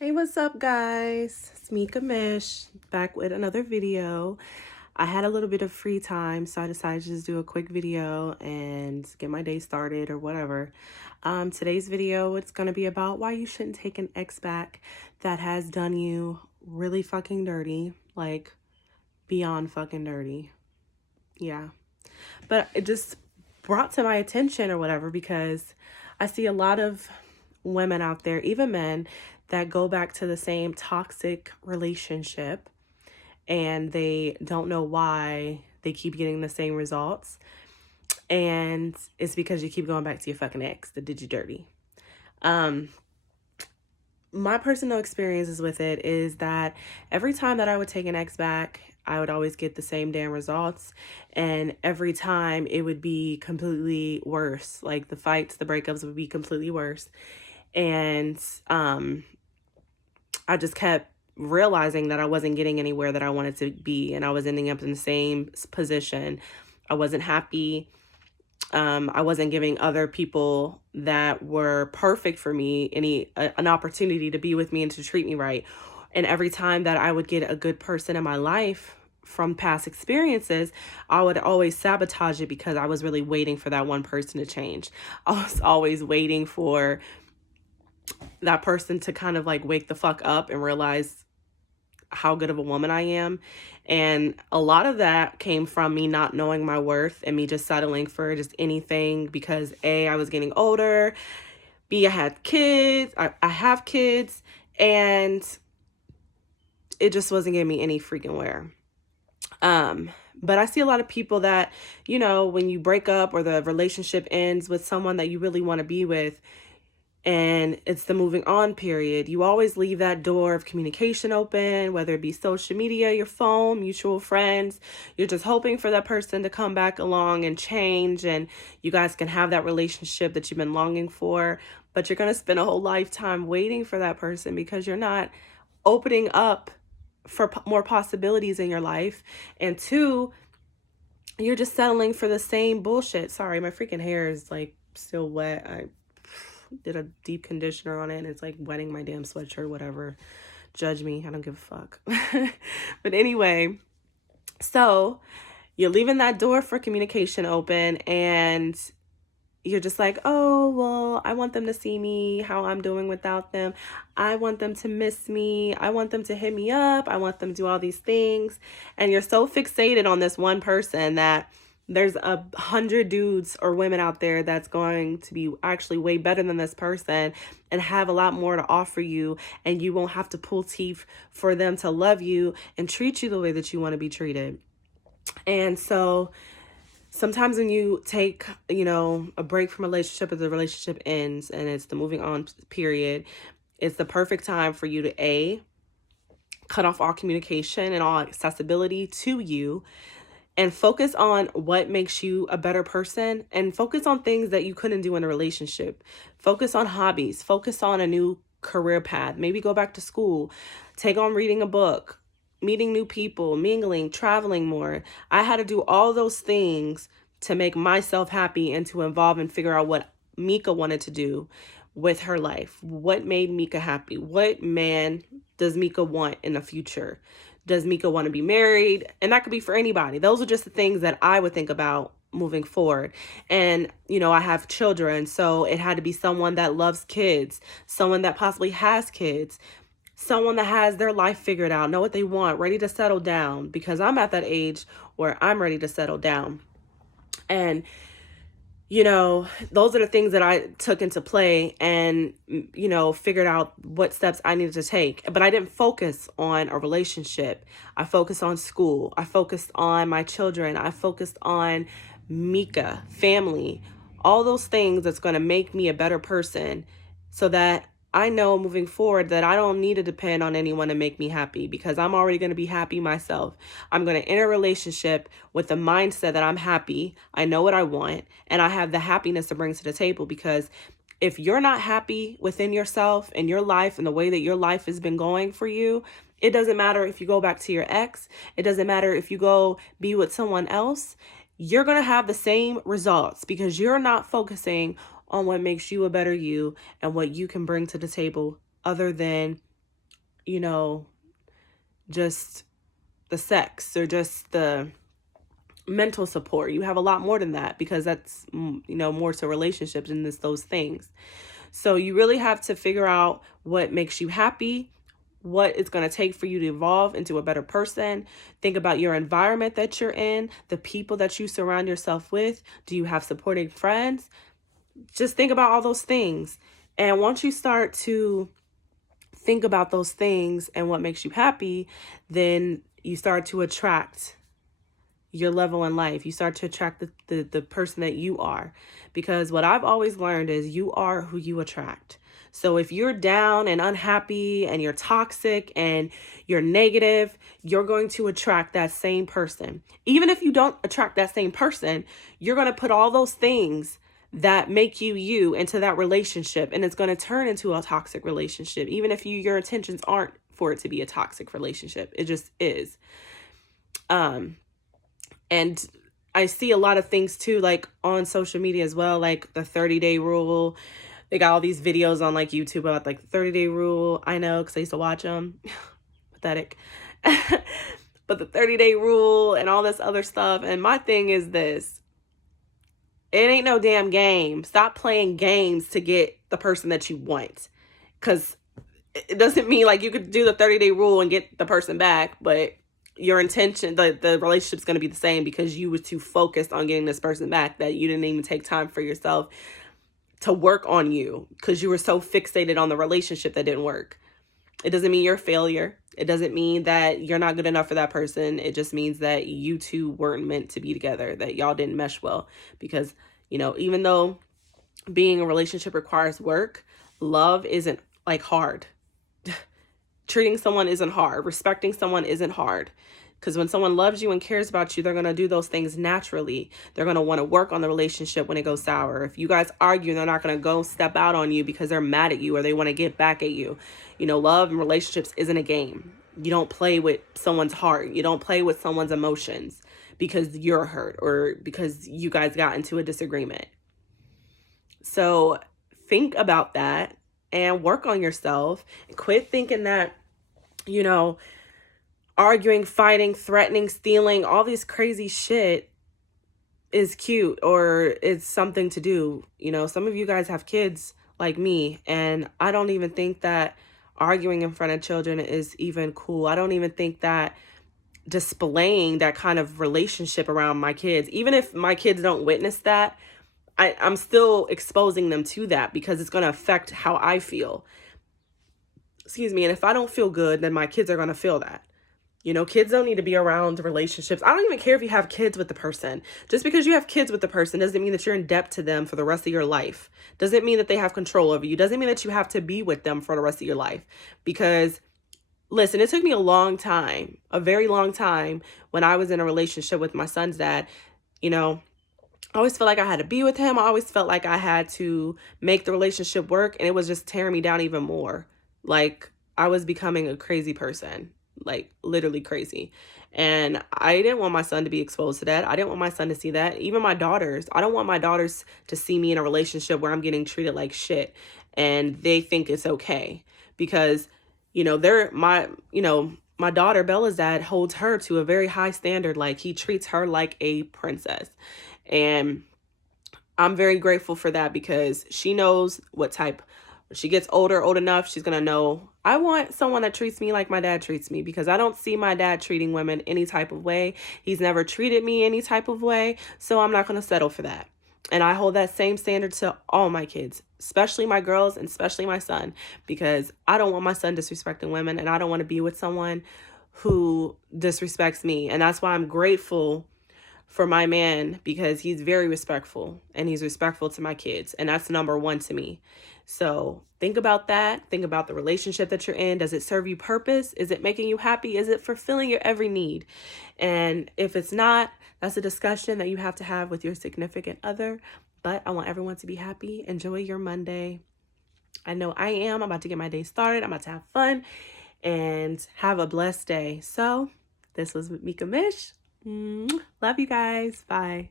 Hey, what's up, guys? It's Mika Mish back with another video. I had a little bit of free time, so I decided to just do a quick video and get my day started or whatever. Today's video, it's going to be about why you shouldn't take an ex back that has done you really fucking dirty, like beyond fucking dirty. Yeah. But it just brought to my attention or whatever because I see a lot of women out there, even men, that go back to the same toxic relationship and they don't know why they keep getting the same results. And it's because you keep going back to your fucking ex that did you dirty. Um, my personal experiences with it is that every time that I would take an ex back, I would always get the same damn results. And every time it would be completely worse. Like the fights, the breakups would be completely worse. And I just kept realizing that I wasn't getting anywhere that I wanted to be. And I was ending up in the same position. I wasn't happy. I wasn't giving other people that were perfect for me an opportunity to be with me and to treat me right. And every time that I would get a good person in my life from past experiences, I would always sabotage it because I was really waiting for that one person to change. I was always waiting for that person to kind of like wake the fuck up and realize how good of a woman I am. And a lot of that came from me not knowing my worth and me just settling for just anything because A, I was getting older, B, I had kids, I have kids, and it just wasn't giving me any freaking wear. But I see a lot of people that, when you break up or the relationship ends with someone that you really want to be with, and it's the moving on period, you always leave that door of communication open, whether it be social media, your phone, mutual friends. You're just hoping for that person to come back along and change, and you guys can have that relationship that you've been longing for. But you're going to spend a whole lifetime waiting for that person because you're not opening up for more possibilities in your life. And two, you're just settling for the same bullshit. Sorry, my freaking hair is like still wet. I did a deep conditioner on it and it's like wetting my damn sweatshirt, whatever. Judge me, I don't give a fuck. But anyway, so you're leaving that door for communication open and you're just like, oh, well, I want them to see me, how I'm doing without them. I want them to miss me. I want them to hit me up. I want them to do all these things. And you're so fixated on this one person that there's 100 dudes or women out there that's going to be actually way better than this person and have a lot more to offer you. And you won't have to pull teeth for them to love you and treat you the way that you want to be treated. And so sometimes when you take, a break from a relationship as the relationship ends and it's the moving on period, it's the perfect time for you to cut off all communication and all accessibility to you and focus on what makes you a better person and focus on things that you couldn't do in a relationship. Focus on hobbies, focus on a new career path, maybe go back to school, take on reading a book, meeting new people, mingling, traveling more. I had to do all those things to make myself happy and to involve and figure out what Mika wanted to do with her life. What made Mika happy? What man does Mika want in the future? Does Mika want to be married? And that could be for anybody. Those are just the things that I would think about moving forward. And, I have children, so it had to be someone that loves kids, someone that possibly has kids, someone that has their life figured out, know what they want, ready to settle down, because I'm at that age where I'm ready to settle down. And those are the things that I took into play and, figured out what steps I needed to take. But I didn't focus on a relationship. I focused on school. I focused on my children. I focused on Mika, family, all those things that's going to make me a better person so that I know moving forward that I don't need to depend on anyone to make me happy because I'm already going to be happy myself. I'm going to enter a relationship with the mindset that I'm happy, I know what I want, and I have the happiness to bring to the table because if you're not happy within yourself and your life and the way that your life has been going for you, it doesn't matter if you go back to your ex, it doesn't matter if you go be with someone else, you're going to have the same results because you're not focusing on what makes you a better you and what you can bring to the table other than you know, just the sex or just the mental support. You have a lot more than that, because that's, more to relationships and those things. So you really have to figure out what makes you happy, what it's going to take for you to evolve into a better person. Think about your environment that you're in, the people that you surround yourself with. Do you have supporting friends? Just think about all those things. And once you start to think about those things and what makes you happy, then you start to attract your level in life. You start to attract the person that you are. Because what I've always learned is you are who you attract. So if you're down and unhappy and you're toxic and you're negative, you're going to attract that same person. Even if you don't attract that same person, you're going to put all those things that make you you into that relationship, and it's going to turn into a toxic relationship. Even if your intentions aren't for it to be a toxic relationship, it just is. And I see a lot of things too, like on social media as well, like the 30-day rule. They got all these videos on like YouTube about like the 30-day rule. I know, because I used to watch them. Pathetic. But the 30-day rule and all this other stuff. And my thing is this: it ain't no damn game. Stop playing games to get the person that you want. Because it doesn't mean like you could do the 30-day rule and get the person back, but your intention, the relationship's going to be the same, because you were too focused on getting this person back that you didn't even take time for yourself to work on you, because you were so fixated on the relationship that didn't work. It doesn't mean you're a failure. It doesn't mean that you're not good enough for that person. It just means that you two weren't meant to be together, that y'all didn't mesh well. Because, even though being in a relationship requires work, love isn't like hard. Treating someone isn't hard. Respecting someone isn't hard. Because when someone loves you and cares about you, they're going to do those things naturally. They're going to want to work on the relationship when it goes sour. If you guys argue, they're not going to go step out on you because they're mad at you or they want to get back at you. Love and relationships isn't a game. You don't play with someone's heart. You don't play with someone's emotions because you're hurt or because you guys got into a disagreement. So think about that and work on yourself. Quit thinking that, arguing, fighting, threatening, stealing, all this crazy shit is cute or it's something to do. Some of you guys have kids like me, and I don't even think that arguing in front of children is even cool. I don't even think that displaying that kind of relationship around my kids, even if my kids don't witness that, I'm still exposing them to that because it's going to affect how I feel. Excuse me. And if I don't feel good, then my kids are going to feel that. Kids don't need to be around relationships. I don't even care if you have kids with the person. Just because you have kids with the person doesn't mean that you're in debt to them for the rest of your life. Doesn't mean that they have control over you. Doesn't mean that you have to be with them for the rest of your life. Because, listen, it took me a long time, a very long time, when I was in a relationship with my son's dad. I always felt like I had to be with him. I always felt like I had to make the relationship work. And it was just tearing me down even more. Like, I was becoming a crazy person. Like, literally crazy. And I didn't want my son to be exposed to that. I didn't want my son to see that. Even my daughters. I don't want my daughters to see me in a relationship where I'm getting treated like shit and they think it's okay. Because, my daughter Bella's dad holds her to a very high standard. Like, he treats her like a princess. And I'm very grateful for that, because she knows what type. When she gets old enough, she's going to know, I want someone that treats me like my dad treats me, because I don't see my dad treating women any type of way. He's never treated me any type of way. So I'm not going to settle for that. And I hold that same standard to all my kids, especially my girls and especially my son, because I don't want my son disrespecting women, and I don't want to be with someone who disrespects me. And that's why I'm grateful for my man, because he's very respectful and he's respectful to my kids. And that's number one to me. So think about that. Think about the relationship that you're in. Does it serve you purpose? Is it making you happy? Is it fulfilling your every need? And if it's not, that's a discussion that you have to have with your significant other. But I want everyone to be happy. Enjoy your Monday. I know I am. I'm about to get my day started. I'm about to have fun and have a blessed day. So this was Mika Mish. Love you guys. Bye.